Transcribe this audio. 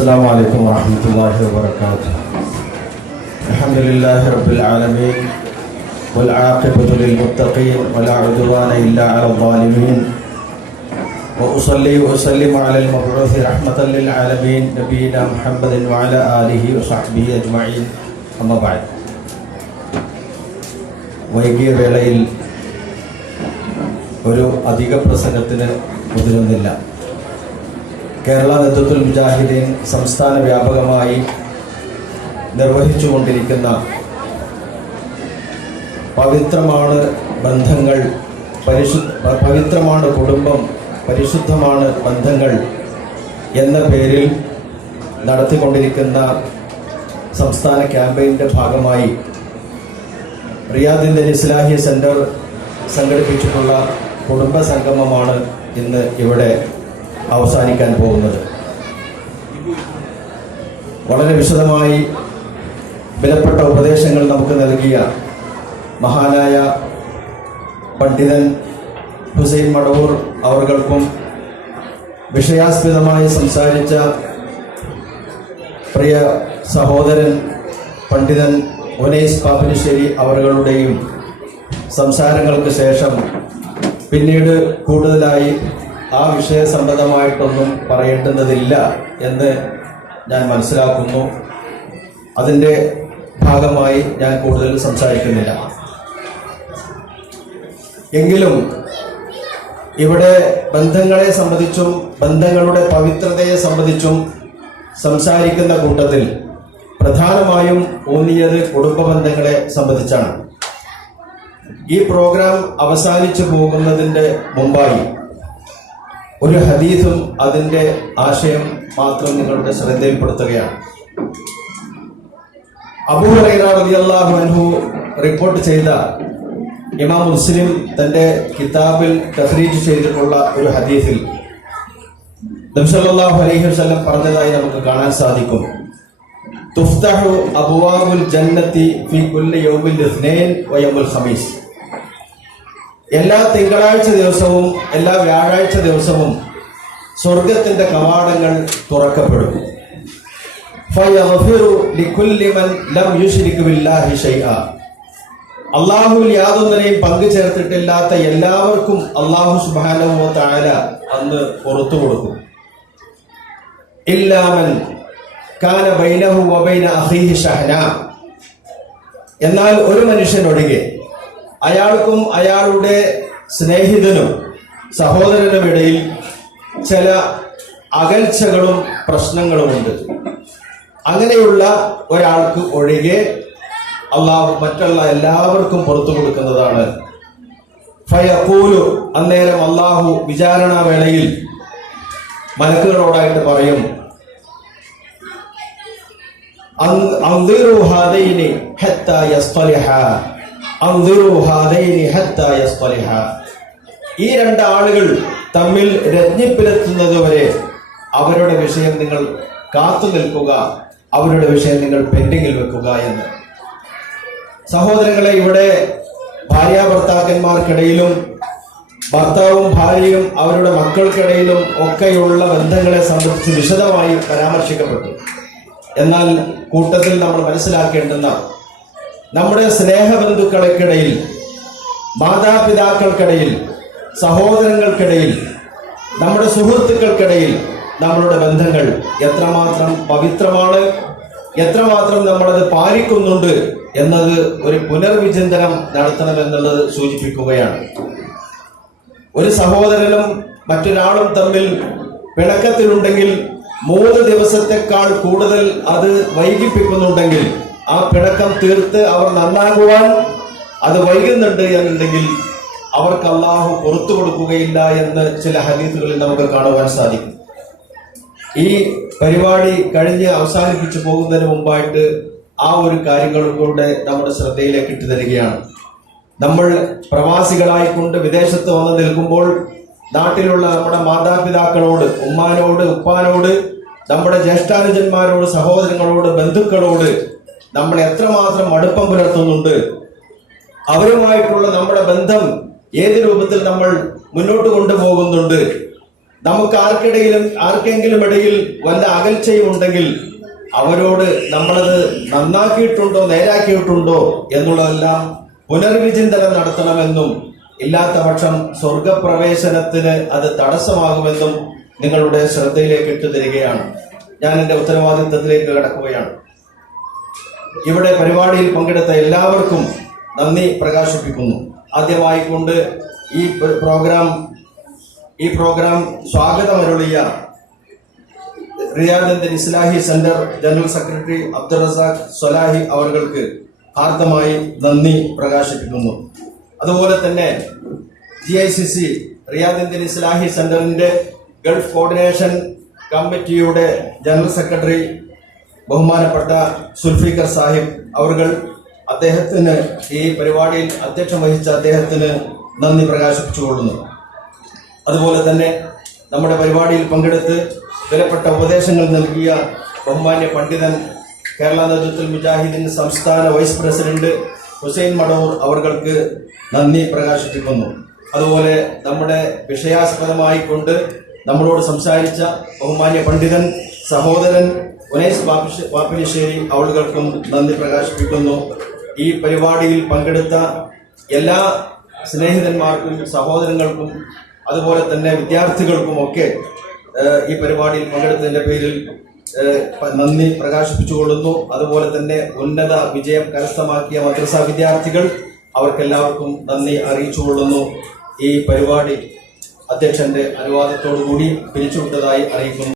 السلام عليكم ورحمة الله وبركاته الحمد لله رب العالمين والعاقبة للمتقين ولا عدوان إلا على الظالمين وأصلي وأسلم على المبعوث رحمة للعالمين نبينا محمد وعلى آله وصحبه أجمعين أما بعد വൈകിയ വേളയിൽ ഒരു അധിക പ്രസംഗത്തിന് മുതിരുന്നില്ല കേരള നേതൃത്വ മുജാഹിദീൻ സംസ്ഥാന വ്യാപകമായി നിർവഹിച്ചുകൊണ്ടിരിക്കുന്ന പവിത്രമാണ് ബന്ധങ്ങൾ പരിശുദ്ധ പവിത്രമാണ് കുടുംബം പരിശുദ്ധമാണ് ബന്ധങ്ങൾ എന്ന പേരിൽ നടത്തിക്കൊണ്ടിരിക്കുന്ന സംസ്ഥാന ക്യാമ്പയിന്റെ ഭാഗമായി റിയാദിന്റെ ഇസ്ലാഹി സെന്റർ സംഘടിപ്പിച്ചിട്ടുള്ള കുടുംബ സംഗമമാണ് ഇന്ന് ഇവിടെ അവസാനിക്കാൻ പോകുന്നത്. വളരെ വിശദമായി വിലപ്പെട്ട ഉപദേശങ്ങൾ നമുക്ക് നൽകിയ മഹാനായ പണ്ഡിതൻ ഹുസൈൻ മടവൂർ അവർക്കും വിഷയാസ്പദമായി സംസാരിച്ച പ്രിയ സഹോദരൻ പണ്ഡിതൻ ഒനേസ് പാപ്പനശ്ശേരി അവരുടെയും സംസാരങ്ങൾക്ക് ശേഷം പിന്നീട് കൂടുതലായി ആ വിഷയ സംബന്ധമായിട്ടൊന്നും പറയേണ്ടുന്നതില്ല എന്ന് ഞാൻ മനസ്സിലാക്കുന്നു. അതിന്റെ ഭാഗമായി ഞാൻ കൂടുതൽ സംസാരിക്കുന്നില്ല. എങ്കിലും ഇവിടെ ബന്ധങ്ങളെ സംബന്ധിച്ചും ബന്ധങ്ങളുടെ പവിത്രതയെ സംബന്ധിച്ചും സംസാരിക്കുന്ന കൂട്ടത്തിൽ പ്രധാനമായും ഊന്നിയത് കുടുംബ ബന്ധങ്ങളെ സംബന്ധിച്ചാണ്. ഈ പ്രോഗ്രാം അവസാനിച്ചു പോകുന്നതിന്റെ മുമ്പായി ഒരു ഹദീസും അതിന്റെ ആശയം മാത്രം നിങ്ങളുടെ ശ്രദ്ധയിൽപ്പെടുത്തുകയാണ്. അബൂ ഹുറൈറ റളിയല്ലാഹു അൻഹു റിപ്പോർട്ട് ചെയ്ത ഇമാം മുസ്ലിം തന്റെ കിതാബിൽ തഫ്രീജ് ചെയ്തിട്ടുള്ള ഒരു ഹദീസിൽ നബ്സല്ലാഹു അലൈഹി വസല്ലം പറഞ്ഞതായി നമുക്ക് കാണാൻ സാധിക്കും. തുഫ്തഹു അബുവാബുൽ ജന്നത്തി ഫി കുല്ലി യൗമുൽ ഖമീസ്. എല്ലാ തിങ്കളാഴ്ച ദിവസവും എല്ലാ വ്യാഴാഴ്ച ദിവസവും സ്വർഗത്തിന്റെ കവാടങ്ങൾ തുറക്കപ്പെടും. അള്ളാഹുവിൽ യാതൊന്നിനെയും പങ്കു ചേർത്തിട്ടില്ലാത്ത എല്ലാവർക്കും അള്ളാഹു സുബാനവോ താര അന്ന് പുറത്തു കൊടുക്കും. ഇല്ലാമൻ കാന ബൈനഹു വബൈന അഖീഹി ഷഹന. എന്നാൽ ഒരു മനുഷ്യനൊഴികെ അയാൾക്കും അയാളുടെ സ്നേഹിതനും സഹോദരനും ഇടയിൽ ചില അകൽച്ചകളും പ്രശ്നങ്ങളുമുണ്ട് അങ്ങനെയുള്ള ഒരാൾക്ക് ഒഴികെ അള്ളാഹു മറ്റുള്ള എല്ലാവർക്കും പുറത്തു കൊടുക്കുന്നതാണ് ഫയഖൂലു അന്നേരം അള്ളാഹു വിചാരണ വേളയിൽ മലക്കുകളോടായിട്ട് പറയും യസ്തലിഹ. ഈ രണ്ട് ആളുകൾ തമ്മിൽ രജ്ഞിപ്പിലെത്തുന്നതുവരെ അവരുടെ വിഷയം നിങ്ങൾ കാത്തു നിൽക്കുക അവരുടെ വിഷയം നിങ്ങൾ പെൻഡിങ്ങിൽ വെക്കുക എന്ന്. സഹോദരങ്ങളെ ഇവിടെ ഭാര്യ ഭാര്യാഭർത്താക്കന്മാർക്കിടയിലും ഭർത്താവും ഭാര്യയും അവരുടെ മക്കൾക്കിടയിലും ഒക്കെയുള്ള ബന്ധങ്ങളെ സംബന്ധിച്ച് വിശദമായി പരാമർശിക്കപ്പെട്ടു. എന്നാൽ കൂട്ടത്തിൽ നമ്മൾ മനസ്സിലാക്കേണ്ടുന്ന നമ്മുടെ സ്നേഹബന്ധുക്കൾക്കിടയിൽ മാതാപിതാക്കൾക്കിടയിൽ സഹോദരങ്ങൾക്കിടയിൽ നമ്മുടെ സുഹൃത്തുക്കൾക്കിടയിൽ നമ്മളുടെ ബന്ധങ്ങൾ എത്രമാത്രം പവിത്രമാണ് എത്രമാത്രം നമ്മളത് പാലിക്കുന്നുണ്ട് എന്നത് ഒരു പുനർവിചിന്തനം നടത്തണമെന്നുള്ളത് സൂചിപ്പിക്കുകയാണ്. ഒരു സഹോദരനും മറ്റൊരാളും തമ്മിൽ പിണക്കത്തിലുണ്ടെങ്കിൽ മൂന്ന് ദിവസത്തെക്കാൾ കൂടുതൽ അത് വൈകിപ്പിക്കുന്നുണ്ടെങ്കിൽ ആ പിണക്കം തീർത്ത് അവർ നന്നാകുവാൻ അത് വൈകുന്നുണ്ട് എന്നുണ്ടെങ്കിൽ അവർക്ക് അള്ളാഹു പുറത്തു കൊടുക്കുകയില്ല എന്ന് ചില ഹദീസുകളിൽ നമുക്ക് കാണുവാൻ സാധിക്കും. ഈ പരിപാടി കഴിഞ്ഞ് അവസാനിപ്പിച്ചു പോകുന്നതിന് മുമ്പായിട്ട് ആ ഒരു കാര്യങ്ങളും കൂടെ നമ്മുടെ ശ്രദ്ധയിലേക്ക് ഇട്ടു തരികയാണ്. നമ്മൾ പ്രവാസികളായിക്കൊണ്ട് വിദേശത്ത് വന്ന് നിൽക്കുമ്പോൾ നാട്ടിലുള്ള നമ്മുടെ മാതാപിതാക്കളോട് ഉമ്മാനോട് ഉപ്പാനോട് നമ്മുടെ ജ്യേഷ്ഠാനുജന്മാരോട് സഹോദരങ്ങളോട് ബന്ധുക്കളോട് നമ്മൾ എത്രമാത്രം അടുപ്പം പുലർത്തുന്നുണ്ട്? അവരുമായിട്ടുള്ള നമ്മുടെ ബന്ധം ഏത് രൂപത്തിൽ നമ്മൾ മുന്നോട്ട് കൊണ്ടുപോകുന്നുണ്ട്? നമുക്ക് ആർക്കിടയിലും ആർക്കെങ്കിലും ഇടയിൽ വല്ല അകൽച്ചയും ഉണ്ടെങ്കിൽ അവരോട് നമ്മളത് നന്നാക്കിയിട്ടുണ്ടോ നേരാക്കിയിട്ടുണ്ടോ എന്നുള്ളതെല്ലാം പുനർവിചിന്തനം നടത്തണമെന്നും ഇല്ലാത്ത പക്ഷം സ്വർഗപ്രവേശനത്തിന് അത് തടസ്സമാകുമെന്നും നിങ്ങളുടെ ശ്രദ്ധയിലേക്ക് ഇട്ടു തരികയാണ് ഞാൻ എന്റെ ഉത്തരവാദിത്വത്തിലേക്ക് കടക്കുകയാണ്. ഇവിടെ പരിപാടിയിൽ പങ്കെടുത്ത എല്ലാവർക്കും നന്ദി പ്രകാശിപ്പിക്കുന്നു. ആദ്യമായി കൊണ്ട് ഈ പ്രോഗ്രാം ഈ പ്രോഗ്രാം സ്വാഗതമരുളിയ റിയാദന്തിൻ Islahi centre general secretary Abdul Razak Solahi അവർക്ക് ഹാർദമായി നന്ദി പ്രകാശിപ്പിക്കുന്നു. അതുപോലെ തന്നെ ജി ഐ സി സി റിയാദന്തിൻ ഇസ്ലാഹി സെന്ററിന്റെ ഗൾഫ് കോർഡിനേഷൻ കമ്മിറ്റിയുടെ ജനറൽ സെക്രട്ടറി ബഹുമാനപ്പെട്ട സുൽഫിക്കർ സാഹിബ് അവർ അദ്ദേഹത്തിന് ഈ പരിപാടിയിൽ അധ്യക്ഷം വഹിച്ച അദ്ദേഹത്തിന് നന്ദി പ്രകാശിപ്പിച്ചുകൊള്ളുന്നു. അതുപോലെ തന്നെ നമ്മുടെ പരിപാടിയിൽ പങ്കെടുത്ത് വിലപ്പെട്ട ഉപദേശങ്ങൾ നൽകിയ ബഹുമാന്യ പണ്ഡിതൻ കേരള നേതൃത്വത്തിൽ മുജാഹിദിൻ സംസ്ഥാന വൈസ് പ്രസിഡന്റ് ഹുസൈൻ മടവൂർ അവർക്ക് നന്ദി പ്രകാശിപ്പിക്കുന്നു. അതുപോലെ നമ്മുടെ വിഷയാസ്പദമായി കൊണ്ട് നമ്മളോട് സംസാരിച്ച ബഹുമാന്യ പണ്ഡിതൻ സഹോദരൻ ഉനൈസ് ബാപ്പിനിശ്ശേരി അവളുകൾക്കും നന്ദി പ്രകാശിപ്പിക്കുന്നു. ഈ പരിപാടിയിൽ പങ്കെടുത്ത എല്ലാ സ്നേഹിതന്മാർക്കും സഹോദരങ്ങൾക്കും അതുപോലെ തന്നെ വിദ്യാർത്ഥികൾക്കും ഒക്കെ ഈ പരിപാടിയിൽ പങ്കെടുത്തതിന്റെ പേരിൽ നന്ദി പ്രകാശിപ്പിച്ചുകൊള്ളുന്നു. അതുപോലെ തന്നെ ഉന്നത വിജയം കരസ്ഥമാക്കിയ മദ്രസ വിദ്യാർത്ഥികൾ അവർക്കെല്ലാവർക്കും നന്ദി അറിയിച്ചുകൊള്ളുന്നു. ഈ പരിപാടി അധ്യക്ഷന്റെ അനുവാദത്തോടു കൂടി പിരിച്ചുവിട്ടതായി അറിയിക്കുന്നു.